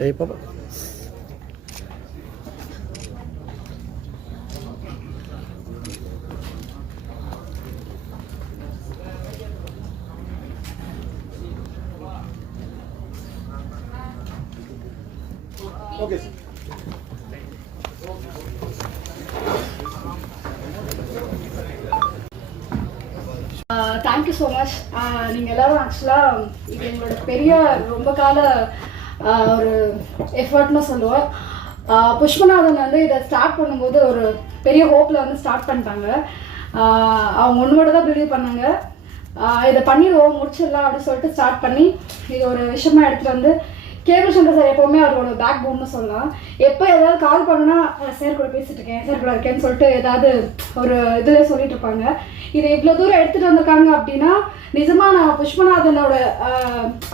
Hey, Papa. Okay, sir. Thank you so much. நீங்கள் எல்லாரும் ஆக்சுவலாக இது எங்களோட பெரிய ரொம்ப கால ஒரு எஃபர்ட்னு சொல்லுவோம். புஷ்பநாதன் வந்து இதை ஸ்டார்ட் பண்ணும்போது ஒரு பெரிய ஹோப்பில் வந்து ஸ்டார்ட் பண்ணிட்டாங்க. அவங்க ஒன்றோட தான் பிலீவ் பண்ணாங்க. இதை பண்ணிடுவோம், முடிச்சிடலாம் அப்படின்னு சொல்லிட்டு ஸ்டார்ட் பண்ணி இது ஒரு விஷயமா எடுத்துகிட்டு வந்து கேபிள் சங்கர் சார் எப்போவுமே அவரோட பேக் போன்னு சொல்லலாம். எப்போ ஏதாவது கால் பண்ணுன்னா சார் கூட பேசிட்டு இருக்கேன், சார் கூட இருக்கேன்னு சொல்லிட்டு ஏதாவது ஒரு இதில் சொல்லிட்டு இருப்பாங்க. இதை இவ்வளோ தூரம் எடுத்துகிட்டு வந்திருக்காங்க அப்படின்னா நிஜமாக நான் புஷ்பநாதனோட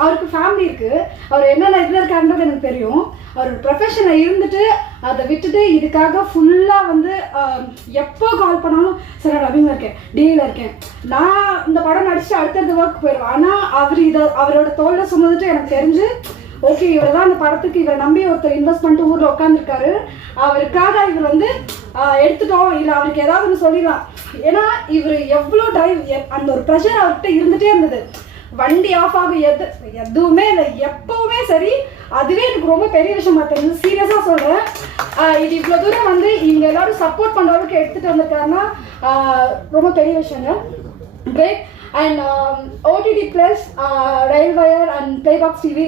அவருக்கு ஃபேமிலி இருக்குது, அவர் என்னென்ன இதில் இருக்காருன்றது எனக்கு தெரியும். அவர் ப்ரொஃபஷனை இருந்துட்டு அதை விட்டுட்டு இதுக்காக ஃபுல்லாக வந்து எப்போ கால் பண்ணாலும் சார் டப்பிங்கில் இருக்கேன், டிவியில் இருக்கேன், நான் இந்த படம் நடிச்சுட்டு அடுத்தடுத்த ஒர்க் போயிடுவேன். ஆனால் அவரோட தோளில் சுமந்துட்டு எனக்கு தெரிஞ்சு ஓகே இவர் தான் அந்த படத்துக்கு இவரை நம்பி ஒருத்தர் இன்வெஸ்ட் பண்ணிட்டு ஊரில் உட்காந்துருக்காரு, அவருக்காக இவர் வந்து எடுத்துட்டோம், இல்லை அவருக்கு ஏதாவது ஒன்று சொல்லிடலாம். ஏன்னா இவர் எவ்வளோ டிரைவ் அந்த ஒரு ப்ரெஷர் அவர்கிட்ட இருந்துகிட்டே இருந்தது. வண்டி ஆஃப் ஆகும் எதுவுமே இல்லை, எப்போவுமே சரி. அதுவே எனக்கு ரொம்ப பெரிய விஷயமா தெரிஞ்சது, சீரியஸாக சொல்கிறேன். இது இவ்வளோ தூரம் வந்து இவங்க எல்லாரும் சப்போர்ட் பண்ணுற அளவுக்கு எடுத்துகிட்டு வந்திருக்காருன்னா ரொம்ப பெரிய விஷயங்க. Great. And OTT plus RailWire and Playbox TV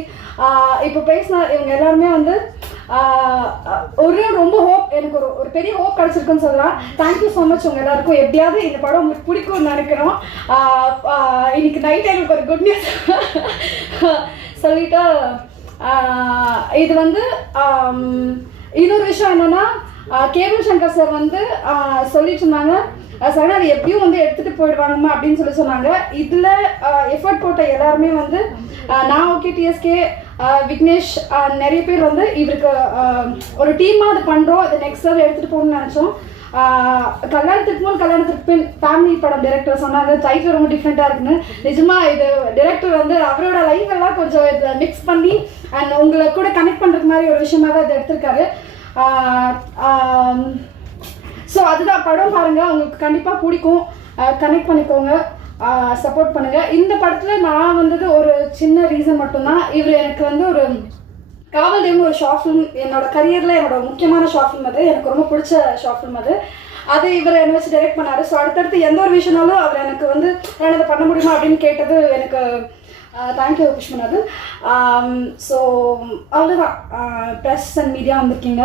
இப்போ பேசினா இவங்க எல்லாருமே வந்து ரொம்ப ஹோப், எனக்கு ஒரு பெரிய ஹோப் கிடச்சிருக்குன்னு சொல்லலாம். தேங்க்யூ ஸோ மச் உங்கள் எல்லாருக்கும். எப்படியாவது இந்த படம் உங்களுக்கு பிடிக்கும்னு நினைக்கிறோம். இன்னைக்கு நைட் எனக்கு ஒரு குட் நியூஸ் சொல்லிட்டு இது வந்து இன்னொரு விஷயம் என்னென்னா கேபிள் சங்கர் சார் வந்து சொல்லிட்டு இருந்தாங்க சார் அது எப்படியும் வந்து எடுத்துகிட்டு போயிடுவாங்கம்மா அப்படின்னு சொன்னாங்க. இதில் எஃபர்ட் போட்ட எல்லாருமே வந்து நான் ஓகே டிஎஸ்கே விக்னேஷ் நிறைய பேர் வந்து இவருக்கு ஒரு டீமாக அது பண்ணுறோம், இது நெக்ஸ்ட் லெவல் எடுத்துகிட்டு போகணும்னு நினச்சோம். கல்யாணத்துக்கு முன் கல்யாணத்துக்கு பின் ஃபேமிலி படம் டைரக்டர் சொன்னாங்க டைட்டில் ரொம்ப டிஃப்ரெண்ட்டாக இருக்குன்னு. நிஜமாக இது டைரக்டர் வந்து அவரோட லைஃப் எல்லாம் கொஞ்சம் இதில் மிக்ஸ் பண்ணி அண்ட் உங்களை கூட கனெக்ட் பண்ணுறதுக்கு மாதிரி ஒரு விஷயமாக தான் இதை எடுத்திருக்காரு. ஸோ அதுதான் படம் பாருங்கள், உங்களுக்கு கண்டிப்பாக பிடிக்கும். கனெக்ட் பண்ணிக்கோங்க, சப்போர்ட் பண்ணுங்கள். இந்த படத்தில் நான் வந்தது ஒரு சின்ன ரீசன் மட்டும்தான். இவர் எனக்கு வந்து ஒரு காவல் தெய்வம் ஒரு ஷார்ட் ஃபிலிம் என்னோட கரியரில் என்னோட முக்கியமான ஷார்ட் ஃபிலிம், அது எனக்கு ரொம்ப பிடிச்ச ஷார்ட் ஃபிலிம். அது இவர் என்னை வச்சு டைரக்ட் பண்ணார். ஸோ அடுத்தடுத்து எந்த ஒரு விஷயம்னாலும் அவர் எனக்கு வந்து நான் இதை பண்ண முடியுமா அப்படின்னு கேட்டது எனக்கு தேங்க்யூ புஷ்பநாதன். ஸோ அவ்வளோதான், ப்ரெஸ் அண்ட் மீடியா வந்திருக்கீங்க.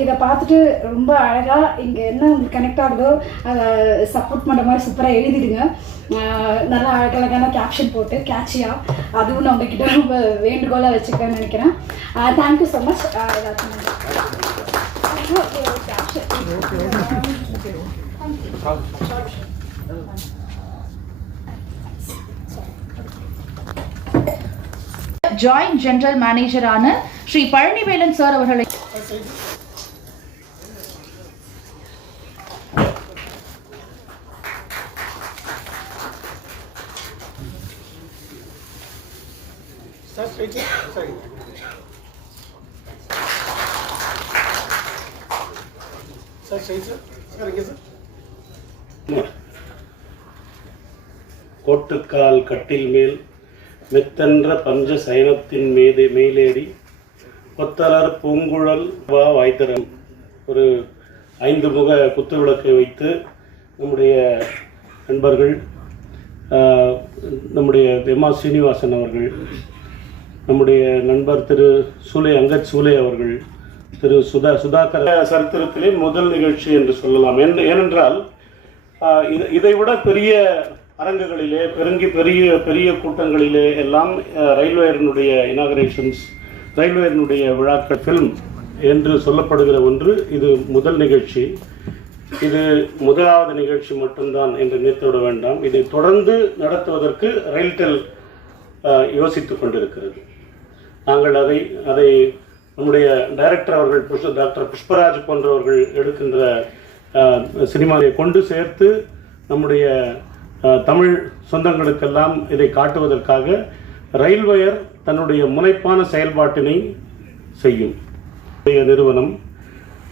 இதை பார்த்துட்டு ரொம்ப அழகாக இங்கே என்ன உங்களுக்கு கனெக்ட் ஆகுதோ அதை சப்போர்ட் பண்ணுற மாதிரி சூப்பராக எழுதிடுங்க. நல்லா அழகழகான கேப்ஷன் போட்டு கேட்சியாக, அதுவும் நான் உங்ககிட்ட ரொம்ப வேண்டுகோளாக வச்சுக்கிறேன்னு நினைக்கிறேன். Thank you so much. Joint general மேனேஜரான ஸ்ரீ பழனிவேலன் சார் அவர்களை கோட்டுக்கால் கட்டில் மேல் மெத்தென்ற பஞ்ச சயனத்தின் மேலேறி கொத்தலர் பூங்குழல் வாய்த்தரம் ஒரு 5 முக குத்துவிளக்கை வைத்து நம்முடைய நண்பர்கள் நம்முடைய எம்மா சீனிவாசன் அவர்கள், நம்முடைய நண்பர் திரு அங்கத் சூலே அவர்கள், திரு சுதாகர் சரித்திரத்திலே முதல் நிகழ்ச்சி என்று சொல்லலாம். ஏனென்றால் இதைவிட பெரிய அரங்குகளிலே பெரிய கூட்டங்களிலே எல்லாம் ரயில்வேயினுடைய இனாகரேஷன்ஸ், ரயில்வேயினுடைய விழாக்கள் ஃபில்ம் என்று சொல்லப்படுகிற ஒன்று இது முதல் நிகழ்ச்சி. இது முதலாவது நிகழ்ச்சி மட்டும்தான் என்று நினைத்துவிட வேண்டாம். இதை தொடர்ந்து நடத்துவதற்கு ரயில்டெல் யோசித்து கொண்டிருக்கிறது. நாங்கள் அதை நம்முடைய டைரக்டர் அவர்கள் டாக்டர் புஷ்பராஜ் போன்றவர்கள் எடுக்கின்ற சினிமாவை கொண்டு சேர்த்து நம்முடைய தமிழ் சொந்தங்களுக்கெல்லாம் இதை காட்டுவதற்காக ரயில்வேயர் தன்னுடைய முனைப்பான செயல்பாட்டினை செய்யும். நிறுவனம்,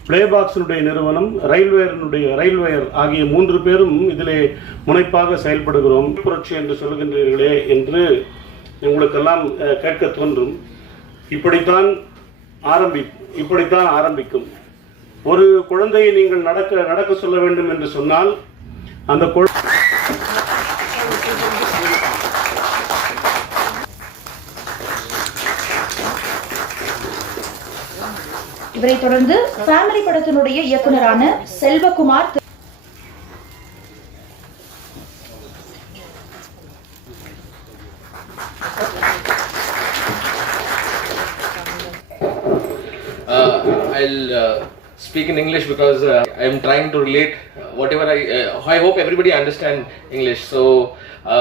பிளேபாக்ஸினுடைய நிறுவனம், ரயில்வேயர் ஆகிய 3 பேரும் இதிலே முனைப்பாக செயல்படுகிறோம். புரட்சி என்று சொல்கின்றீர்களே என்று உங்களுக்கெல்லாம் கேட்க தோன்றும். இப்படித்தான் ஆரம்பிக்கும். ஒரு குழந்தையை நீங்கள் நடக்க சொல்ல வேண்டும் என்று சொன்னால் அந்த இவரை தொடர்ந்து ஃபேமிலி படத்தினுடைய இயக்குனரான Selvakumar I'll speak in English because I'm trying to relate whatever I hope everybody understand English. So,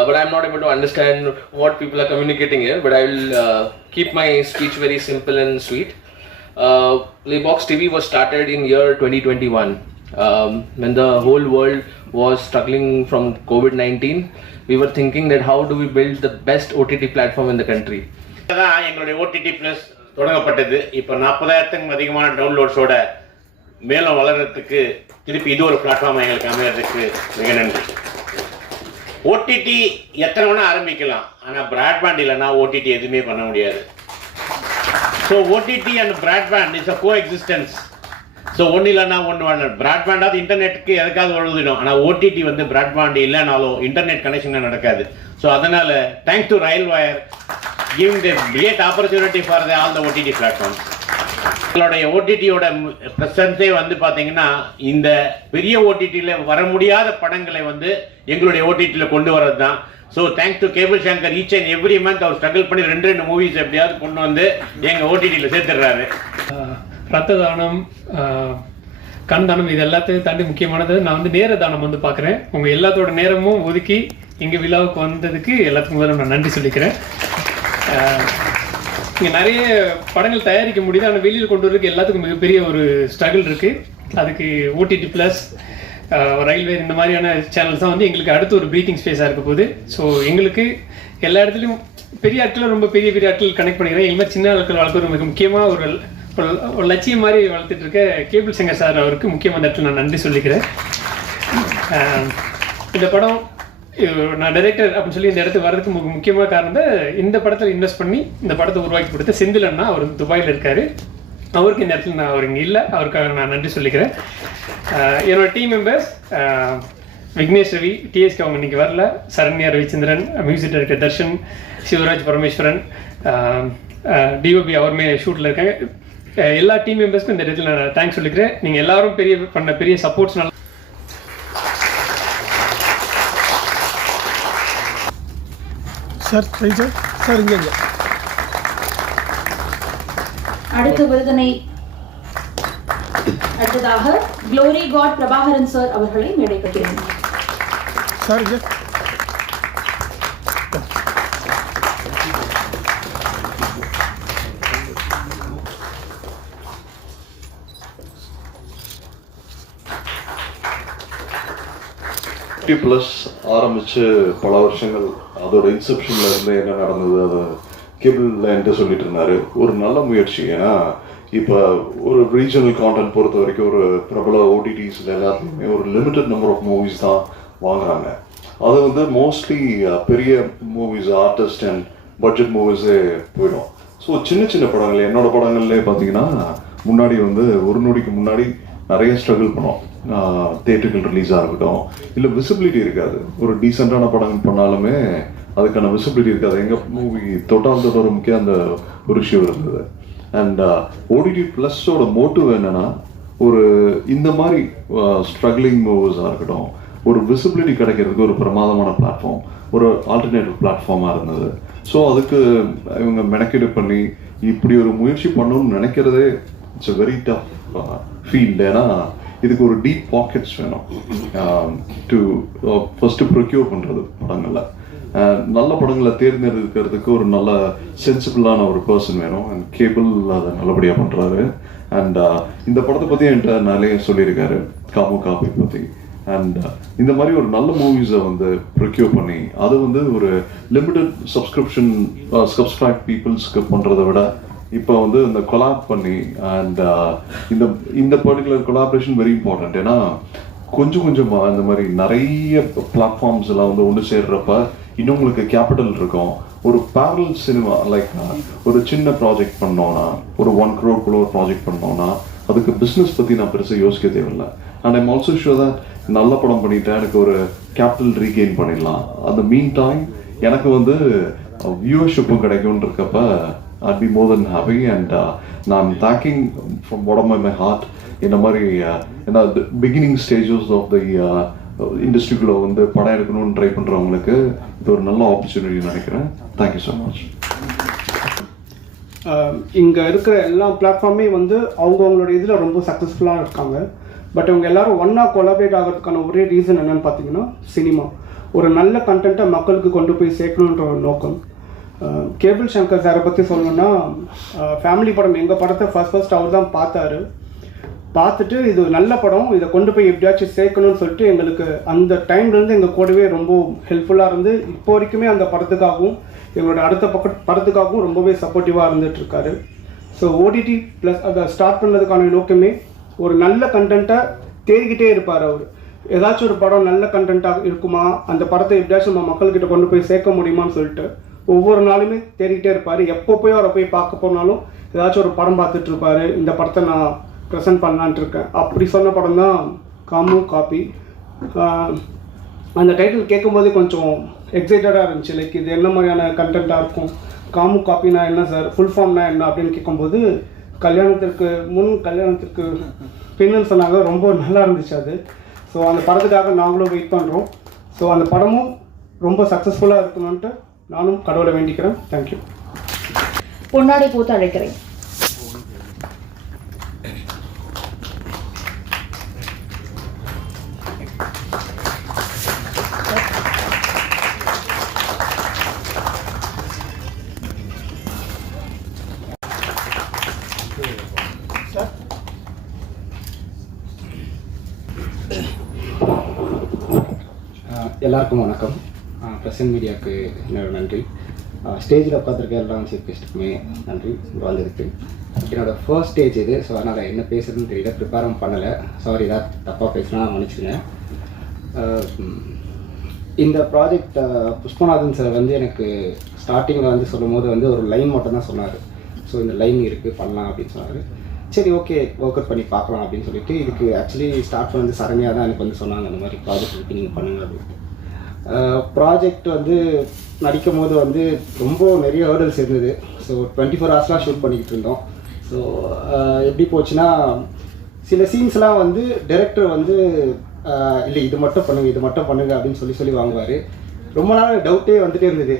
but I'm not able to understand what people are communicating here. But I will keep my speech very simple and sweet. Playbox TV was started in year 2021 when the whole world was struggling from COVID-19. We were thinking that how do we build the best OTT platform in the country. எங்களுடைய OTT Plus தொடங்கப்பட்டது. இப்போ 40,000க்கும் அதிகமான டவுன்லோட்ஸோட மேலும் வளர்கிறதுக்கு திருப்பி இது ஒரு platform எங்களுக்கு அமைகிறதுக்கு மிக நன்றி. OTT எத்தனை வேணால் ஆரம்பிக்கலாம், ஆனால் பிராட்பேண்ட் இல்லைன்னா OTT எதுவுமே பண்ண முடியாது. So OTT and broadband is a coexistence. So ஒன்று இல்லைன்னா ஒன்று வேணும். பிராட்பேண்டாவது இன்டர்நெட்டுக்கு எதுக்காவது எழுதிடும், ஆனால் OTT வந்து பிராட்பேண்ட் இல்லைனாலும் இன்டர்நெட் கனெக்ஷன் நடக்காது. ஸோ அதனால் thanks to RailWire giving the great opportunity for all the OTT platforms. எங்களுடைய OTTயோட ப்ரெசன்ஸே வந்து பார்த்தீங்கன்னா இந்த பெரிய OTTயில் வர முடியாத படங்களை வந்து எங்களுடைய OTTயில் கொண்டு வரது தான். So thanks to cable Shankar, each and every month அவர் ஸ்ட்ரகிள் பண்ணி 2 மூவிஸ் எப்படியாவது கொண்டு வந்து எங்கள் OTTயில் சேர்த்துடுறாரு. ரத்த தானம், கண் தானம், இது எல்லாத்தையும் தாண்டி முக்கியமானது நான் வந்து நேர தானம் வந்து பார்க்குறேன். உங்கள் எல்லாத்தோட நேரமும் ஒதுக்கி எங்கள் விழாவுக்கு வந்ததுக்கு எல்லாத்துக்கும் முதல்ல நான் நன்றி சொல்லிக்கிறேன். இங்கே நிறைய படங்கள் தயாரிக்க முடியுது, ஆனால் வெளியில் கொண்டு வரதுக்கு எல்லாத்துக்கும் மிகப்பெரிய ஒரு ஸ்ட்ரகிள் இருக்குது. அதுக்கு OTT ப்ளஸ், ரயில்வே இந்த மாதிரியான சேனல்ஸ் தான் வந்து எங்களுக்கு அடுத்து ஒரு ப்ரீத்திங் ஸ்பேஸாக இருக்க போகுது. ஸோ எங்களுக்கு எல்லா இடத்துலையும் பெரிய ஆட்களும் ரொம்ப பெரிய ஆட்கள் கனெக்ட் பண்ணிக்கிறேன். எங்கள் மாதிரி சின்ன ஆட்கள் வளர்க்குறது மிக முக்கியமாக ஒரு லட்சியம் மாதிரி வளர்த்துட்டு இருக்க கேபிள் சங்கர் சார் அவருக்கு முக்கியமாக அந்த இடத்துல நான் நன்றி சொல்லிக்கிறேன். இந்த படம் நான் டைரக்டர் அப்படின்னு சொல்லி இந்த இடத்துக்கு வர்றதுக்கு முக்கியமான காரணம் தான் இந்த படத்தில் இன்வெஸ்ட் பண்ணி இந்த படத்தை உருவாக்கி கொடுத்த செந்தில் அண்ணா. அவர் துபாயில் இருக்கார். அவருக்கு இந்த இடத்துல அவர் இங்கே இல்லை, அவருக்காக நான் நன்றி சொல்லிக்கிறேன். என்னோட team members Vignesh Ravi, TSK அவங்க இன்றைக்கி வரல, Saranya Ravichandran, music director Dharshan, Sivaraj Parameswaran, DOP அவருமே ஷூட்டில் இருக்காங்க. எல்லா டீம் மெம்பர்ஸ்க்கும் இந்த இடத்துல நான் தேங்க்ஸ் சொல்லிக்கிறேன். நீங்கள் எல்லாரும் பெரிய சப்போர்ட்ஸ்னால சார் இங்கே அடுத்த விருதினை அடுத்ததாக க்ளோரி காட் பிரபாகரன் சார் அவர்களை மேடை கட்டுகிறேன். சார் இங்கே OTT+ ஆரம்பித்து பல வருஷங்கள், அதோட இன்செப்ஷன்ல இருந்து என்ன நடந்தது அதை கேபிள் என்கிட்ட சொல்லிட்டு இருந்தாரு. ஒரு நல்ல முயற்சி. ஏன்னா இப்போ ஒரு ரீஜனல் கான்டென்ட் பொறுத்த வரைக்கும் ஒரு பிரபல OTTஸில் எல்லாத்துலேயுமே ஒரு லிமிட்டட் நம்பர் ஆஃப் மூவிஸ் தான் வாங்குறாங்க. அது வந்து மோஸ்ட்லி பெரிய மூவிஸ், ஆர்டிஸ்ட் அண்ட் பட்ஜெட் மூவிஸே போயிடும். ஸோ சின்ன படங்கள், என்னோட படங்கள்லே பார்த்தீங்கன்னா முன்னாடி வந்து ஒரு நொடிக்கு முன்னாடி நிறைய ஸ்ட்ரகிள் பண்ணோம். தியேட்டர்கள் ரிலீஸாக இருக்கட்டும், இல்லை விசிபிலிட்டி இருக்காது. ஒரு டீசெண்டான படம் பண்ணாலுமே அதுக்கான விசிபிலிட்டி இருக்காது. எங்கள் மூவி தொட்டால் முக்கியம் அந்த ஒரு விஷயம் இருந்தது. அண்ட் OTT+ஓட மோட்டிவ் என்னென்னா, ஒரு இந்த மாதிரி ஸ்ட்ரகிளிங் மூவிஸாக இருக்கட்டும், ஒரு விசிபிலிட்டி கிடைக்கிறதுக்கு ஒரு பிரமாதமான பிளாட்ஃபார்ம், ஒரு ஆல்டர்னேட்டிவ் பிளாட்ஃபார்மாக இருந்தது. ஸோ அதுக்கு இவங்க மெனக்கெடு பண்ணி இப்படி ஒரு முயற்சி பண்ணணும்னு நினைக்கிறதே it's a very tough field. ஏன்னா இதுக்கு ஒரு டீப் பாக்கெட்ஸ் வேணும் டு ஃபஸ்ட்டு ப்ரொக்யூர் பண்ணுறது படங்களில். நல்ல படங்களை தேர்ந்தெடுக்கிறதுக்கு ஒரு நல்ல சென்சிபிளான ஒரு பர்சன் வேணும். அண்ட் கேபிள் அதை நல்லபடியாக பண்ணுறாரு. அண்ட் இந்த படத்தை பற்றி என்கிட்ட நிறைய சொல்லியிருக்காரு, காப்பி பற்றி. அண்ட் இந்த மாதிரி ஒரு நல்ல மூவிஸை வந்து ப்ரொக்யூர் பண்ணி அதை வந்து ஒரு லிமிட்டட் சப்ஸ்கிரைப் பீப்புள்ஸ்க்கு பண்ணுறதை விட இப்போ வந்து இந்த கொலாப் பண்ணி அண்ட் இந்த பர்டிகுலர் கொலாபரேஷன் வெரி இம்பார்ட்டன்ட். ஏன்னா கொஞ்சம் கொஞ்சமாக இந்த மாதிரி நிறைய பிளாட்ஃபார்ம்ஸ் எல்லாம் வந்து ஒன்று சேர்றப்ப இன்னும் உங்களுக்கு கேபிட்டல் இருக்கும். ஒரு பேரல் சினிமா லைக் ஒரு சின்ன ப்ராஜெக்ட் பண்ணோன்னா, ஒரு 1 crore ஒரு ப்ராஜெக்ட் பண்ணோன்னா அதுக்கு பிஸ்னஸ் பற்றி நான் பெருசாக யோசிக்க தேவையில்லை. And I'm also sure that நல்ல படம் பண்ணிட்டேன், எனக்கு ஒரு கேபிட்டல் ரீகெயின் பண்ணிடலாம். அந்த மீன் டைம் எனக்கு வந்து வியூவர்ஷிப்பும் கிடைக்கும்ன்றக்கப்ப I'd be more than happy and நான் thanking from bottom of my heart இந்த மாதிரி ஏன்னா பிகினிங் ஸ்டேஜஸ் ஆஃப் த இண்டஸ்ட்ரிக்குள்ளே வந்து படம் எடுக்கணும்னு ட்ரை பண்ணுறவங்களுக்கு இது ஒரு நல்ல ஆப்பர்ச்சுனிட்டி நினைக்கிறேன். Thank you so much. இங்கே இருக்கிற எல்லா பிளாட்ஃபார்மே வந்து அவங்கவுங்களோட இதில் ரொம்ப சக்ஸஸ்ஃபுல்லாக இருக்காங்க. பட் இவங்க எல்லாரும் ஒன்றா கொலாபரேட் ஆகிறதுக்கான ஒரே ரீசன் என்னென்னு பார்த்தீங்கன்னா சினிமா. ஒரு நல்ல கண்டென்ட்டை மக்களுக்கு கொண்டு போய் சேர்க்கணுன்ற ஒரு நோக்கம். கேபிள் சங்கர் சாரை பற்றி சொல்லணுன்னா ஃபேமிலி படம் எங்கள் படத்தை ஃபர்ஸ்ட் அவர் தான் பார்த்துட்டு இது நல்ல படம், இதை கொண்டு போய் எப்படியாச்சும் சேர்க்கணும்னு சொல்லிட்டு எங்களுக்கு அந்த டைம்லேருந்து எங்கள் கூடவே ரொம்ப ஹெல்ப்ஃபுல்லாக இருந்து இப்போ வரைக்குமே அந்த படத்துக்காகவும் எங்களோட அடுத்த படத்துக்காகவும் ரொம்பவே சப்போர்ட்டிவாக இருந்துகிட்ருக்காரு. ஸோ ஓடிடி ப்ளஸ் அதை ஸ்டார்ட் பண்ணதுக்கான நோக்கமே ஒரு நல்ல கண்டென்ட்டை தேடிக்கிட்டே இருப்பார் அவர். ஏதாச்சும் ஒரு படம் நல்ல கண்டென்ட்டாக இருக்குமா, அந்த படத்தை எப்படியாச்சும் நம்ம மக்கள்கிட்ட கொண்டு போய் சேர்க்க முடியுமான்னு சொல்லிட்டு ஒவ்வொரு நாளுமே தேடிக்கிட்டே இருப்பார். எப்போ போய் அவரை போய் பார்க்க போனாலும் ஏதாச்சும் ஒரு படம் பார்த்துட்ருப்பார். இந்த படத்தை நான் ப்ரெசென்ட் பண்ணலான்ட்டு இருக்கேன். அப்படி சொன்ன படம் தான் காமு காப்பி. அந்த டைட்டில் கேட்கும்போதே கொஞ்சம் எக்ஸைட்டடாக இருந்துச்சு. லைக் இது என்ன மாதிரியான கண்டென்ட்டாக இருக்கும், காமு காப்பினா என்ன சார், ஃபுல் ஃபார்ம்னா என்ன அப்படின்னு கேட்கும்போது கல்யாணத்திற்கு முன் கல்யாணத்திற்கு பின்னு சொன்னாங்க. ரொம்ப நல்லா இருந்துச்சு அது. ஸோ அந்த படத்துக்காக நாங்களும் வெயிட் பண்ணுறோம். ஸோ அந்த படமும் ரொம்ப சக்ஸஸ்ஃபுல்லாக இருக்கணும்ன்ட்டு நானும் கடவுளை வேண்டிக்கிறேன். தேங்க்யூ. பொன்னாடை போத்து அழைக்கிறேன். எல்லாருக்கும் வணக்கம். ப்ரெசன்ட் மீடியாவுக்கு என்னோட நன்றி. ஸ்டேஜில் உட்காந்துருக்க எல்லாம் சீஃப் கெஸ்ட்டுக்குமே நன்றி வந்திருக்கு. என்னோடய ஃபர்ஸ்ட் ஸ்டேஜ் இது. ஸோ அதனால் என்ன பேசுறதுன்னு தெரியல, ப்ரிப்பேரும் பண்ணலை. சாரி, ஏதாவது தப்பாக பேசினா மன்னிச்சிடுங்க. இந்த ப்ராஜெக்ட் புஷ்பநாதன் சார் வந்து எனக்கு ஸ்டார்டிங்கில் வந்து சொல்லும் போது வந்து ஒரு லைன் மட்டும் தான் சொன்னார். ஸோ இந்த லைன் இருக்குது பண்ணலாம் அப்படின்னு சொன்னார். சரி ஓகே ஒர்க் அவுட் பண்ணி பார்க்கலாம் அப்படின்னு சொல்லிட்டு இதுக்கு ஆக்சுவலி ஸ்டார்ட் பண்ணது சரண்யா தான் எனக்கு வந்து சொன்னாங்க, அந்த மாதிரி ப்ராஜெக்ட் இருக்குது நீங்கள் பண்ணுங்க அப்படின்ட்டு. ப்ராஜெக்ட் வந்து நடிக்கும் போது வந்து ரொம்ப நிறைய ஹேர்டல்ஸ் இருந்தது. ஸோ 24 hours ஷூட் பண்ணிக்கிட்டு இருந்தோம். ஸோ எப்படி போச்சுன்னா சில சீன்ஸ்லாம் வந்து டைரக்டர் வந்து இல்லை இது மட்டும் பண்ணுங்க அப்படின்னு சொல்லி வாங்குவார். ரொம்ப நாள் டவுட்டே வந்துகிட்டே இருந்தது,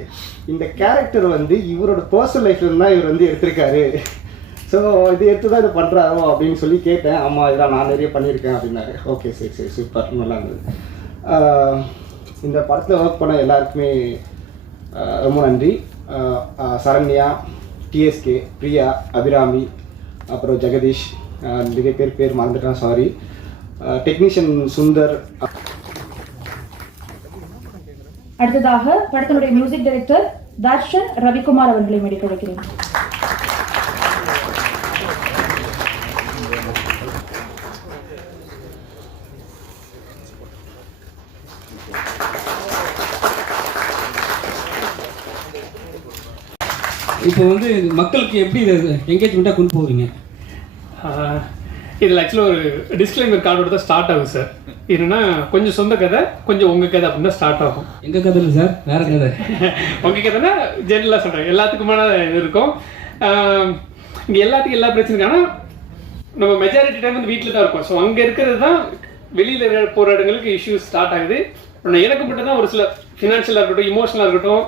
இந்த கேரக்டர் வந்து இவரோட பர்சனல் லைஃப்லேருந்து தான் இவர் வந்து எடுத்திருக்காரு. ஸோ இது எடுத்து தான் இது பண்ணுறாரோ அப்படின்னு சொல்லி கேட்டேன். ஆமாம் இதெல்லாம் நான் நிறைய பண்ணியிருக்கேன் அப்படின்னாரு. ஓகே சரி சூப்பர், நல்லா இருந்தது. இந்த படத்தில் ஒர்க் பண்ண எல்லாருக்குமே ரொம்ப நன்றி. சரண்யா, டிஎஸ்கே, பிரியா, அபிராமி, அப்புறம் ஜெகதீஷ், நிறைய பேர் மறந்துட்டேன், சாரி. டெக்னீஷியன் சுந்தர். அடுத்ததாக படத்தினுடைய மியூசிக் டைரக்டர் தர்ஷன் ரவிக்குமார் அவர்களை மேடைக்கு அழைக்கிறேன். இப்போ வந்து மக்களுக்கு எப்படி இதை என்கேஜ்மெண்ட்டாக கொண்டு போகிறீங்க? இதில் ஆக்சுவலாக ஒரு டிஸ்க்ளைமர் கார்டோட தான் ஸ்டார்ட் ஆகும் சார். என்னன்னா கொஞ்சம் சொந்த கதை, கொஞ்சம் உங்கள் கதை அப்படின்னு தான் ஸ்டார்ட் ஆகும். எங்கள் கதை இல்லை சார், வேறு கதை. உங்கள் கதைன்னா ஜென்ரலாக சொல்கிறேன், எல்லாத்துக்குமான இது இருக்கும். இங்கே எல்லாத்துக்கும் எல்லா பிரச்சனைக்கும். ஆனால் நம்ம மெஜாரிட்டி டைம் வந்து வீட்டில் தான் இருக்கும். ஸோ அங்கே இருக்கிறது தான் வெளியில் போகிற இடங்களுக்கு இஷ்யூஸ் ஸ்டார்ட் ஆகுது. எனக்கு மட்டும் தான் ஒரு சில ஃபினான்ஷியலாக இருக்கட்டும், இமோஷனலாக இருக்கட்டும்.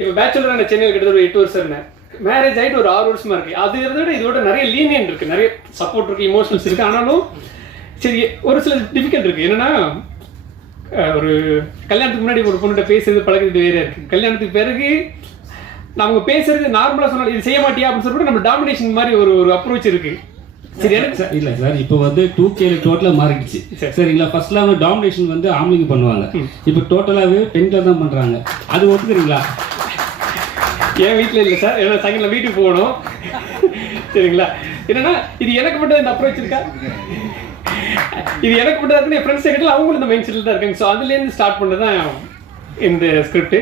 இப்போ பேச்சுலராக நான் சென்னையில் கிட்டத்தட்ட ஒரு 8 வருஷம் இருந்தேன். மேரேஜ் ஆகிட்டு ஒரு 6 வருஷமா இருக்குது. அது இருந்தோட இதோட நிறைய லீனியன்ட் இருக்குது, நிறைய சப்போர்ட் இருக்குது, இமோஷனல்ஸ் இருக்குது. ஆனாலும் சரி ஒரு சில டிஃபிகல்ட் இருக்குது. என்னென்னா ஒரு கல்யாணத்துக்கு முன்னாடி ஒரு பொண்ணுகிட்ட பேசுறது பழகிறது வேறு இருக்குது. கல்யாணத்துக்கு பிறகு அவங்க பேசுறது நார்மலாக சொன்னாலும் இது செய்ய மாட்டியா அப்படின்னு சொல்லிட்டு நம்ம டாமினேஷன் மாதிரி ஒரு அப்ரோச் இருக்குது. சரி எனக்கு இல்லை சார், இப்போ வந்து 2K டோட்டலாக மாறிடுச்சு சரிங்களா. ஃபர்ஸ்ட்லாம் வந்து டாமினேஷன் வந்து ஆம்பளைங்க பண்ணுவாங்க, இப்போ டோட்டலாகவே பெண்கள் தான் பண்ணுறாங்க. அது ஒத்துக்கிறீங்களா? என் வீட்டில் இல்லை சார், ஏன்னா சாயங்காலம் வீட்டுக்கு போகணும். சரிங்களா? என்னன்னா இது எனக்கு மட்டும் இந்த அப்ரோச் இருக்கா, இது எனக்கு மட்டும் இருக்குன்னு என் ஃப்ரெண்ட்ஸ் கிட்ட அவங்களும் இந்த மைண்ட் செட்டில் தான் இருக்காங்க. ஸோ அதுலேருந்து ஸ்டார்ட் பண்ணது தான் இந்த ஸ்கிரிப்ட்.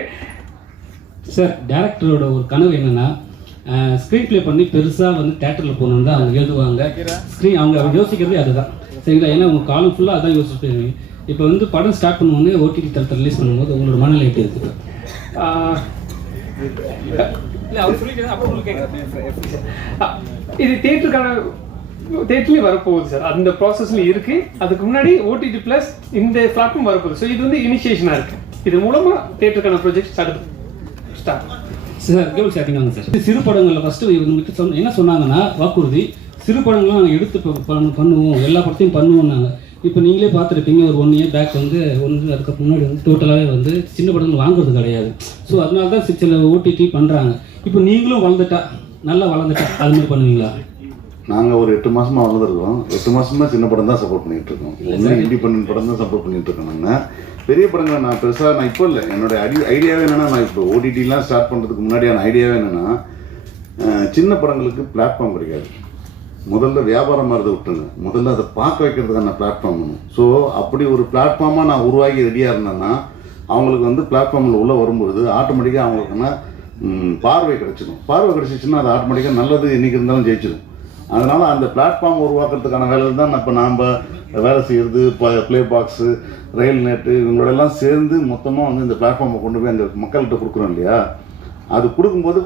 சார் டேரக்டரோட ஒரு கனவு என்னன்னா ஸ்க்ரீன் ப்ளே பண்ணி பெருசாக வந்து தேட்டரில் போகணுன்னு தான் அவங்க எழுதுவாங்க. அவங்க யோசிக்கிறதே அதுதான், சரிங்களா? ஏன்னா உங்கள் காலம் ஃபுல்லாக அதான் யோசிச்சுட்டு இப்போ வந்து படம் ஸ்டார்ட் பண்ணுவோன்னே ஓடிடி தளத்தில் ரிலீஸ் பண்ணும்போது உங்களோட மனநிலை எப்படி இருக்குது? இது தேட்டர்லேயே வரப்போகுது சார், அந்த ப்ராசஸ்ல இருக்கு. அதுக்கு முன்னாடி ஓடிடி ப்ளஸ் இந்த பிளாட்ஃபார்ம் வரப்போகுது. ஸோ இது வந்து இனிஷியேஷனாக இருக்கு. இது மூலமா தேட்டருக்கான project start. Sir cable starting sir சிறு படங்களில் ஃபஸ்ட்டு என்ன சொன்னாங்கன்னா வாக்குறுதி சிறு படங்கள்லாம் நாங்கள் எடுத்து பண்ணுவோம், எல்லா படத்தையும் பண்ணுவோம் நாங்கள். இப்போ நீங்களே பார்த்துருப்பீங்க ஒரு 1 year பேக் வந்து அதுக்கு முன்னாடி வந்து டோட்டலாகவே வந்து சின்ன படங்கள் வாங்குறது கிடையாது. ஸோ அதனால தான் சில ஓடிடி பண்ணுறாங்க. இப்போ நீங்களும் நல்லா வளர்ந்துட்டா அது மாதிரி பண்ணுவீங்களா? நாங்கள் ஒரு 8 மாதமாக வளர்ந்துருக்கோம். 8 மாதமாக சின்ன படம் தான் சப்போர்ட் பண்ணிகிட்டு இருக்கோம். ஒன்றும் இண்டிபெண்டன்ட் படம் தான் சப்போர்ட் பண்ணிகிட்டு இருக்கோம். நாங்கள் பெரிய படங்களை நான் பெருசாக நான் இப்போ இல்லை, என்னோடய ஐடியாவே என்னென்னா, நான் இப்போ ஓடிடிலாம் ஸ்டார்ட் பண்ணுறதுக்கு முன்னாடியான ஐடியாவே என்னென்னா, சின்ன படங்களுக்கு பிளாட்ஃபார்ம் கிடைக்காது. முதல்ல வியாபாரம் மாதிரி விட்டுருங்க, முதல்ல அதை பார்க்க வைக்கிறதுக்கான பிளாட்ஃபார்ம் வேணும். ஸோ அப்படி ஒரு பிளாட்ஃபார்மாக நான் உருவாகி ரெடியாக இருந்தேன்னா அவங்களுக்கு வந்து பிளாட்ஃபார்மில் உள்ளே வரும்பொழுது ஆட்டோமேட்டிக்காக அவங்களுக்குன்னா பார்வை கிடைச்சிடும். பார்வை கிடைச்சிச்சுன்னா அது ஆட்டோமேட்டிக்காக நல்லது என்றைக்கு இருந்தாலும் ஜெயிச்சிடும். அதனால் அந்த பிளாட்ஃபார்ம் உருவாக்குறதுக்கான வேலை தான் இப்போ நாம் வேலை செய்கிறது. இப்போ ப்ளே பாக்ஸு, ரயில் நெட்டு இவங்களோடெல்லாம் சேர்ந்து மொத்தமாக வந்து இந்த பிளாட்ஃபார்மை கொண்டு போய் அந்த மக்கள்கிட்ட கொடுக்குறோம் இல்லையா? அது கொடுக்கும்போது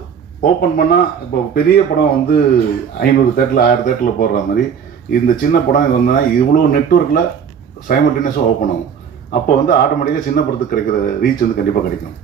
ஓப்பன் பண்ணால் இப்போ பெரிய படம் வந்து 500 தேட்டரில் 1000 தேட்டரில் போடுற மாதிரி இந்த சின்ன படம் இது வந்ததுன்னா இவ்வளோ நெட்வொர்க்கில் சைமல்டேனியஸாக ஓப்பன் ஆகும். அப்போ வந்து ஆட்டோமேட்டிக்காக சின்ன படத்துக்கு கிடைக்கிற ரீச் வந்து கண்டிப்பாக கிடைக்கும்.